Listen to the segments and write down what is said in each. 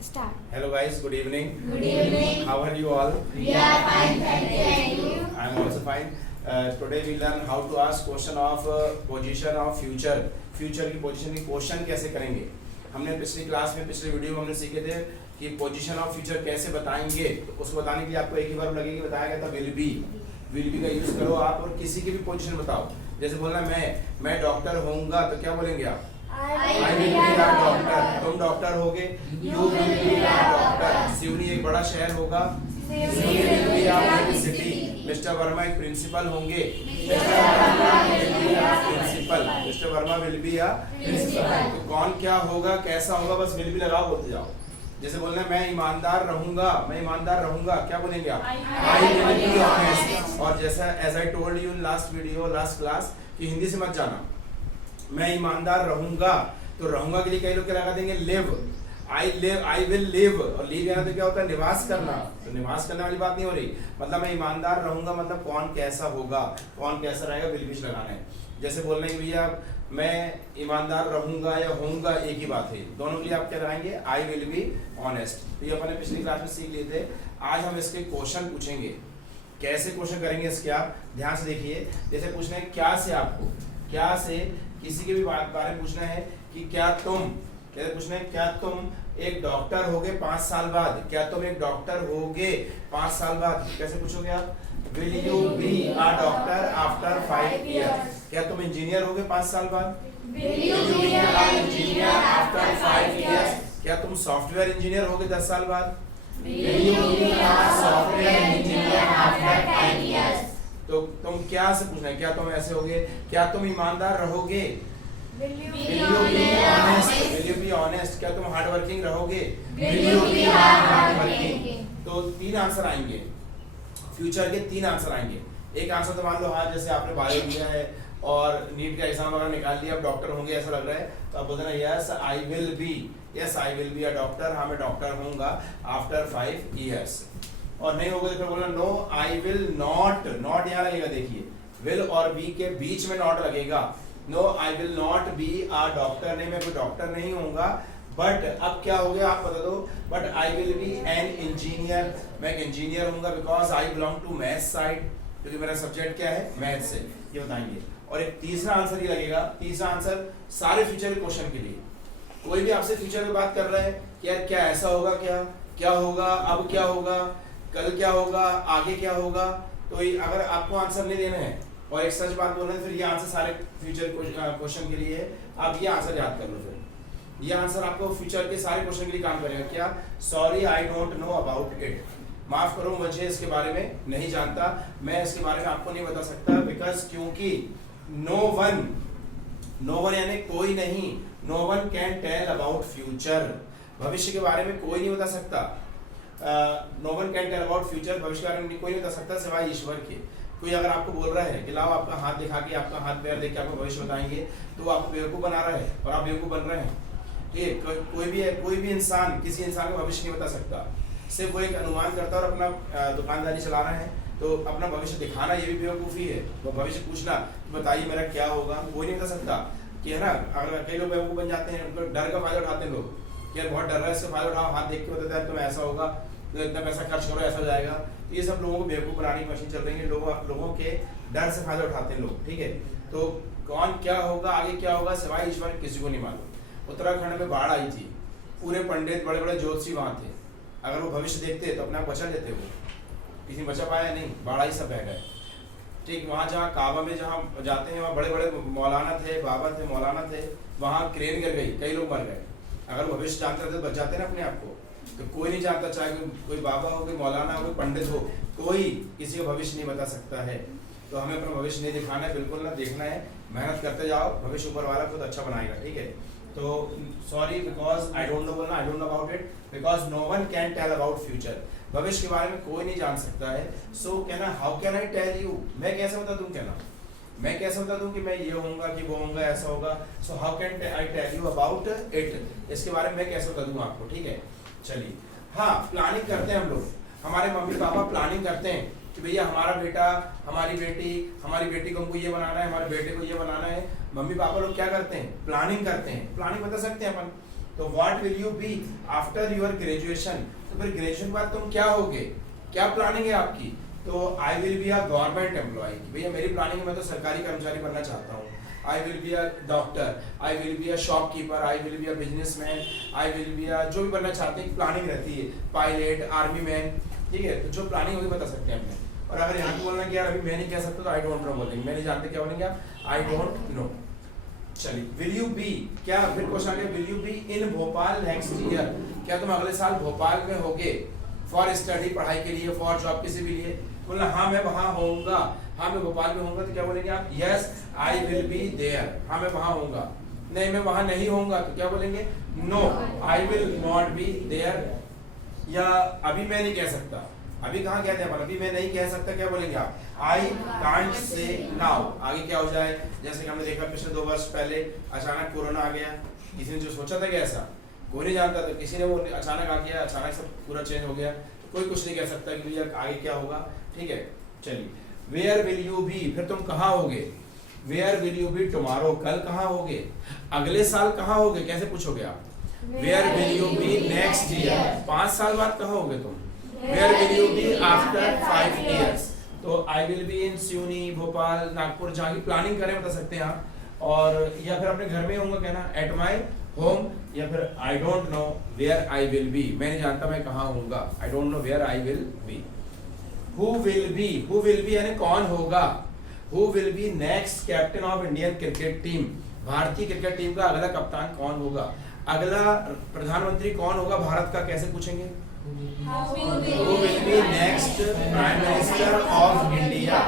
Start. Hello guys, good evening. Good evening. How are you all? We are fine, thank you. And you? I am also fine. Today we learn how to ask question of position of future. Future की position की question कैसे करेंगे? हमने पिछली class में पिछले video में हमने सीखे थे कि पोजीशन ऑफ फ्यूचर कैसे बताएंगे। तो उसको बताने के लिए आपको एक ही बार लगेगी, बताया गया था विल बी का यूज करो आप और किसी की भी पोजीशन बताओ। जैसे बोलना मैं डॉक्टर होऊंगा तो क्या बोलेंगे आप? I will be a doctor. तुम डॉक्टर होगे, you will be a doctor. Seoni एक बड़ा शहर होगा, Seoni will be a big city. Mister Verma एक प्रिंसिपल होंगे, mister Verma will be a principal. Mister Verma will be a principal. तो कौन क्या होगा, कैसा होगा, बस will be लगाओ बोलते जाओ। जैसे बोलना मैं ईमानदार रहूंगा, क्या बोलेंगे आप? I will be honest. और जैसा as I told you in last class कि हिंदी से मत जाना। मैं ईमानदार रहूंगा तो रहूंगा के लिए कई लोग क्या लगा देंगे लिव, आई विल लिव, और लिव यहाँ तो क्या होता है निवास करना, तो निवास करने वाली बात नहीं हो रही। मतलब मैं ईमानदार रहूंगा मतलब कौन कैसा होगा, कौन कैसा रहेगा, विल भी लगाना है। जैसे बोलना है कि भैया मैं ईमानदार रहूंगा या होऊंगा एक ही बात है, दोनों के लिए आप क्या लगाएंगे आई विल बी ऑनेस्ट। तो ये अपने पिछली क्लास में सीख लिए थे। आज हम इसके क्वेश्चन पूछेंगे। कैसे क्वेश्चन करेंगे इसके आप ध्यान से देखिए। जैसे पूछना है क्या से, आपको क्या से किसी के भी बारे में पूछना है कि क्या तुम, कैसे पूछना है क्या तुम एक डॉक्टर होगे 5 साल बाद, क्या तुम एक डॉक्टर होगे 5 साल बाद, कैसे पूछोगे आप? Will you B a doctor after 5 years। क्या तुम इंजीनियर होगे 5 साल बाद? Will you be an engineer after 5 years? क्या तुम सॉफ्टवेयर इंजीनियर होगे 10 साल बाद? Will you be a software engineer after 10 years? तो तुम क्या से पूछना है, क्या तुम ऐसे होगे, क्या तुम ईमानदार रहोगे? Will you Will be you be honest? honest? Will you be honest? क्या तुम हार्ड वर्किंग रहोगे? Will you be hardworking? तो 3 आंसर आएंगे, फ्यूचर के 3 आंसर आएंगे। एक आंसर तो मान लो हाँ, जैसे आपने बायो लिया है और नीट का एग्जाम वगैरह निकाल लिया, अब डॉक्टर होंगे ऐसा लग रहा है, तो आप बोलते ना yes I will be a doctor, हाँ मैं डॉक्टर होऊंगा आफ्टर 5 years। और नहीं होगा तो फिर बोलना no I will not, not यहाँ लगेगा, देखिए विल और बी के बीच में नॉट लगेगा। No I will not be a doctor, नहीं मैं कोई डॉक्टर नहीं होऊंगा, बट अब क्या हो गया आप बता दो, but I will be an engineer, मैं एक इंजीनियर होऊंगा because I belong to math side, क्योंकि मेरा सब्जेक्ट क्या है मैथ से, ये बताएंगे। और एक तीसरा आंसर ये लगेगा, तीसरा आंसर सारे फ्यूचर के क्वेश्चन के लिए। कोई भी आपसे फ्यूचर में बात कर रहा है कि यार क्या ऐसा होगा, क्या होगा, अब क्या होगा, कल क्या होगा, आगे क्या होगा, तो अगर आपको आंसर नहीं देना है और एक सच बात बोलना है, फिर ये आंसर सारे फ्यूचर क्वेश्चन के लिए है। आप ये आंसर याद कर लो, फिर ये आंसर आपको फ्यूचर के सारे क्वेश्चन के लिए काम करेगा। क्या? Sorry I don't know about it, माफ करो मुझे इसके बारे में नहीं जानता, मैं इसके बारे में आपको नहीं बता सकता, बिकॉज क्योंकि नो वन यानी कोई नहीं, no one can tell about future, भविष्य के बारे में कोई नहीं बता सकता। No one can tell about future, भविष्य के बारे में कोई नहीं बता सकता सिवाय ईश्वर के। कोई अगर आपको बोल रहा है कि लाओ आपका हाथ दिखा के, आपका हाथ पैर देख के आपको भविष्य बताएंगे, तो वो आपको बेवकूफ बना रहा है और आप बेवकूफ बन रहे हैं। ठीक है, कोई भी इंसान किसी इंसान का भविष्य नहीं बता सकता, सिर्फ वो एक अनुमान करता है और अपना दुकानदारी चला रहा है, तो अपना भविष्य दिखाना ये भी बेवकूफ़ी है। वो भविष्य पूछना बताइए मेरा क्या होगा, कोई नहीं बता सकता कि है ना। अगर कई लोग बेवकूफ बन जाते हैं, उनको डर का फायदा उठाते हैं लोग, यार बहुत डर रहा है, इसका फायदा उठाओ, हाथ देख के बताता है तुम्हें ऐसा होगा, तो इतना पैसा खर्च करो ऐसा हो जाएगा। तो ये सब लोगों को बेवकूफ बनाने की मशीन चल रही है, लोगों के डर से फायदा उठाते हैं लोग। ठीक है, तो कौन क्या होगा, आगे क्या होगा, सिवाय ईश्वर किसी को नहीं मालूम। उत्तराखंड में बाढ़ आई थी, पूरे पंडित बड़े बड़े ज्योतिषी वहाँ थे, अगर वो भविष्य देखते तो अपने आप बचा लेते, वो किसी बचा पाया नहीं, बाढ़ आई सब बह गए। ठीक, वहाँ जहाँ काबा में जहाँ जाते हैं वहाँ बड़े बड़े मौलाना थे, बाबा थे, मौलाना थे, वहाँ क्रेन गिर गई, कई लोग मर गए। अगर भविष्य जानते रहते तो बच जाते ना अपने आप को, तो कोई नहीं जानता, चाहे कोई बाबा हो, कोई मौलाना हो, कोई पंडित हो, कोई किसी का भविष्य नहीं बता सकता है। तो हमें अपना भविष्य नहीं दिखाना है, बिल्कुल ना देखना है, मेहनत करते जाओ, भविष्य ऊपर वाला खुद अच्छा बनाएगा। ठीक है, तो sorry because I don't know बोलना, I don't know about it, because no one can tell about future, भविष्य के बारे में कोई नहीं जान सकता है। सो कहना how can I tell you, मैं कैसे बता दूं, कहना मैं कैसे बता दूं कि मैं ये होऊंगा कि वो होऊंगा ऐसा होगा। So how can I tell you about it, इसके बारे में मैं कैसे बता दूं आपको। ठीक है, चलिए हाँ, प्लानिंग करते हैं हम लोग, हमारे मम्मी पापा प्लानिंग करते हैं कि भैया हमारा बेटा, हमारी बेटी को हमको ये बनाना है, हमारे बेटे को ये बनाना है। मम्मी पापा लोग क्या करते हैं, प्लानिंग करते हैं। प्लानिंग बता सकते हैं अपन, तो what will you be after your graduation, तो फिर ग्रेजुएशन के बाद तुम क्या होगे, क्या प्लानिंग है आपकी। तो I will be a government employ, भैया मेरी प्लानिंग है मैं तो सरकारी कर्मचारी बनना चाहता हूँ। आई will be a doctor, I will be a shopkeeper, I will be a businessman, I will be अ जो भी बनना चाहते हैं प्लानिंग रहती है, पायलट, आर्मी मैन, ठीक है। तो जो प्लानिंग होगी बता सकते हैं अपने। और अगर यहाँ पे बोलना कि यार अभी मैं नहीं कह सकता तो आई डोंट नो बोलेंगे, मैं नहीं जानते क्या बोलेंगे आप, आई डोंट नो। चलिए विल यू बी, क्या फिर क्वेश्चन आ गया, will you be in Bhopal next year, क्या तुम अगले साल भोपाल में होगे फॉर स्टडी, पढ़ाई के लिए, फॉर जॉब, किसी भी लिए। बोलना हाँ मैं वहां होऊंगा, हाँ मैं भोपाल में होऊंगा, तो क्या बोलेंगे आप, yes I will be there, हाँ मैं वहां होऊंगा। नहीं मैं वहां नहीं होऊंगा तो क्या बोलेंगे, no I will not be there. या अभी मैं नहीं कह सकता, अभी कहाँ कहते हैं, अभी मैं नहीं कह सकता, क्या बोलेंगे आप, आई कांट से नाउ। आगे क्या हो जाए, जैसे कि हमने देखा पिछले 2 वर्ष पहले अचानक कोरोना आ गया, किसी ने जो सोचा था कि ऐसा कोई नहीं जानता था, किसी ने वो अचानक आ गया, अचानक सब पूरा चेंज हो गया, कोई कुछ नहीं कह सकता कि भैया आगे क्या होगा, ठीक है। चलिए वेयर विल यू बी, फिर तुम कहाँ होगे, where will you be tomorrow, कल कहाँ होगे, अगले साल कहाँ होगे, कैसे पूछोगे आप, where will you be next year, 5 साल बाद कहाँ होगे तुम, where will you be after 5 years। तो I will be in Seoni, Bhopal, Nagpur, जहाँ की प्लानिंग करें बता सकते हैं आप। और या फिर अपने घर में होऊंगा कहना, एट माई होम, या फिर I don't know where I will be, मैं नहीं जानता मैं कहाँ होऊंगा, I don't know where I will be. Who will be यानी कौन होगा, who will be next captain of Indian cricket team, भारतीय क्रिकेट टीम का अगला कप्तान कौन होगा, अगला प्रधानमंत्री कौन होगा भारत का, कैसे पूछेंगे, Who will be next Prime Minister of India?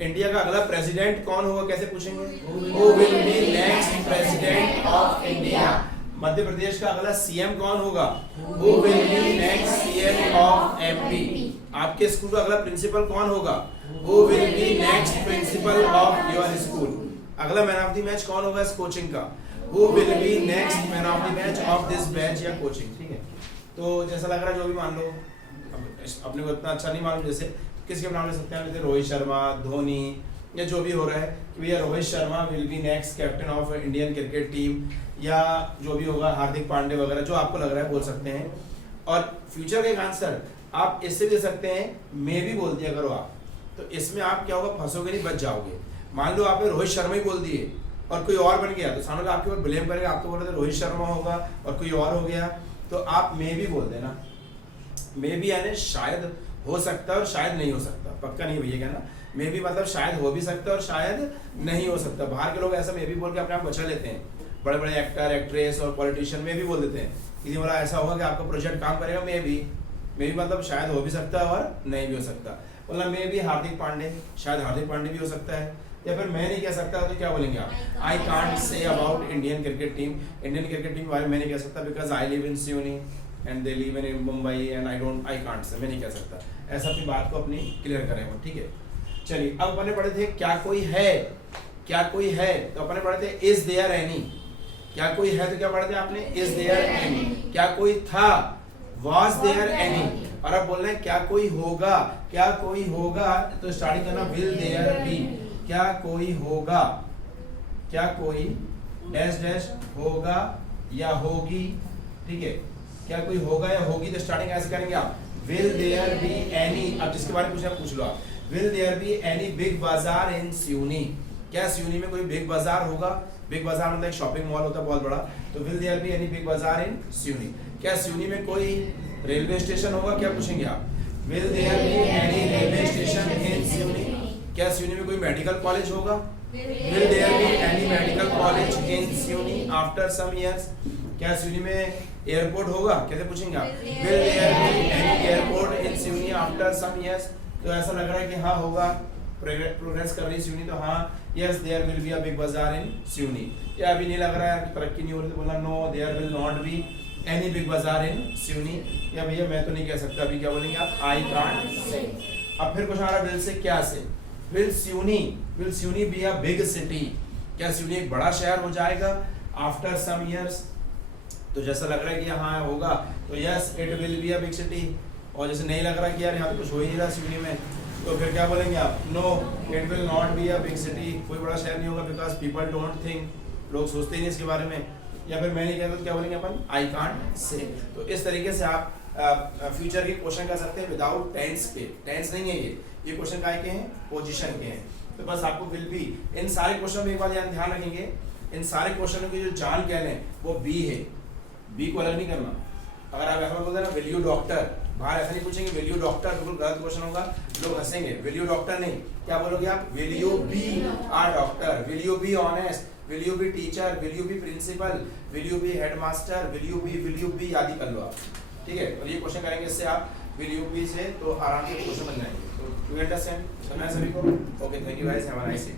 India का अगला प्रेसिडेंट कौन होगा, कैसे पूछेंगे, Who will be next President of India? Madhya Pradesh का अगला सीएम कौन होगा, Who will be next CM of MP? आपके स्कूल का अगला प्रिंसिपल कौन होगा, Who will be next Principal of your school? अगला मैन ऑफ द मैच कौन होगा इस कोचिंग का, Who will be next man of the match of this batch या कोचिंग, ठीक है। तो जैसा लग रहा है जो भी मान लो, अपने को इतना अच्छा नहीं मालूम, जैसे किसके नाम ले सकते हैं, जैसे रोहित शर्मा, धोनी, या जो भी हो रहा है कि भैया Rohit Sharma will be next captain of Indian cricket team, या जो भी होगा हार्दिक पांडे वगैरह, जो आपको लग रहा है बोल सकते हैं। और फ्यूचर का एक आंसर आप इससे दे सकते हैं, मे भी बोल दिया करो आप, तो इसमें आप क्या होगा, फंसोगे नहीं, बच जाओगे। मान लो आपने रोहित शर्मा ही बोल दिए और कोई और बन गया, तो सामने वाला आपके ऊपर ब्लेम करेगा, आपको बोल रहे थे रोहित शर्मा होगा और कोई और हो गया, तो आप मे भी बोल देना। मे भी यानी शायद हो सकता है और शायद नहीं हो सकता, पक्का नहीं भैया कहना, मे भी मतलब शायद हो भी सकता है और शायद नहीं हो सकता। बाहर के लोग ऐसा मे भी बोल के अपने आप बचा लेते हैं, बड़े बड़े एक्टर, एक्ट्रेस और पॉलिटिशियन में भी बोल देते हैं, किसी बोला ऐसा होगा कि आपका प्रोजेक्ट काम करेगा, मे भी मतलब शायद हो भी सकता है और नहीं भी हो सकता। बोला मे भी हार्दिक पांडे, शायद हार्दिक पांडे भी हो सकता है। या फिर मैं नहीं कह सकता तो क्या बोलेंगे आप, I can't say about Indian cricket team, Indian cricket team बारे में मैं नहीं कह सकता, because I live in Seoni and they live in Mumbai and I can't say, मैं नहीं कह सकता। ऐसा अपनी बात को अपनी क्लियर करें हम, ठीक है। चलिए अब अपने पढ़े थे क्या कोई है, क्या कोई है, तो अपने पढ़े थे इज देयर एनी, क्या कोई है तो क्या पढ़े थे आपने, इज देयर एनी। क्या कोई था, वाज देयर एनी। और अब बोल रहे हैं क्या कोई होगा, क्या कोई होगा, तो स्टार्टिंग करना विल देयर बी, क्या कोई होगा, क्या कोई डैश डैश होगा या होगी, ठीक है। क्या कोई होगा या होगी, तो स्टार्टिंग ऐसे करेंगे आप, विल देयर बी एनी। अब जिसके बारे में पूछा पूछ लो आप, will there be any big bazaar in Seoni, क्या सिवनी में कोई बिग बाजार होगा। बिग बाजार मतलब एक शॉपिंग मॉल होता है बहुत बड़ा, तो will there be any big bazaar in Seoni. क्या सिवनी में कोई रेलवे स्टेशन होगा, क्या पूछेंगे आप, will there be any railway station in Seoni. क्या सिवनी में कोई मेडिकल कॉलेज होगा, will there be any medical college in Seoni after some years. क्या सिवनी में एयरपोर्ट होगा, कैसे पूछेंगे आप, will there be any airport in Seoni after some years. तो ऐसा लग रहा है कि हाँ होगा, प्रोग्रेस कर रही है सिवनी, तो हाँ yes there will be a big bazaar in Seoni. या अभी नहीं लग रहा है, तरक्की नहीं हो रही, तो बोलना no there will not be any big bazaar in Seoni. या भैया मैं तो नहीं कह सकता, अभी क्या बोलेंगे आप, आई कांट से। अब फिर क्वेश्चन आ रहा है विल से क्या से, will Seoni B a big city, क्या सिवनी एक बड़ा शहर हो जाएगा आफ्टर सम इयर्स। तो जैसा लग रहा है कि हाँ होगा, तो yes it will be a big city. और जैसे नहीं लग रहा कि यार यहाँ तो कुछ हो ही नहीं रहा सिवनी में, तो फिर क्या बोलेंगे आप, no it will not be a big city, कोई बड़ा शहर नहीं होगा, बिकॉज पीपल डोंट थिंक, लोग सोचते ही नहीं इसके बारे में। या फिर मैं नहीं कहता तो क्या बोलेंगे अपन, आई कांट से। तो इस तरीके से आप फ्यूचर के क्वेश्चन कर सकते हैं विदाउट टेंस के। टेंस नहीं है ये क्वेश्चन काय के हैं, पोजीशन के हैं। तो बस आपको विल बी, इन सारे क्वेश्चन में एक बार ध्यान रखेंगे, इन सारे क्वेश्चनों की जो जान क्या है वो बी है, बी को अलग नहीं करना। अगर आप ऐसा बोलते हैं ना विल यू डॉक्टर, बाहर ऐसा नहीं पूछेंगे विल यू डॉक्टर, बिल्कुल गलत क्वेश्चन होगा, लोग हंसेंगे। विल यू डॉक्टर नहीं, क्या बोलोगे आप, will you be a doctor, will you be honest, will you be teacher, will you be principal, will you be headmaster, will you be आदि कर लो आप, ठीक है। और ये क्वेश्चन करेंगे इससे आप विल यू बी से तो आराम से क्वेश्चन बन जाएंगे। तो यू अंडरस्टैंड, समझ सभी को? Okay, thank you guys, have a nice day.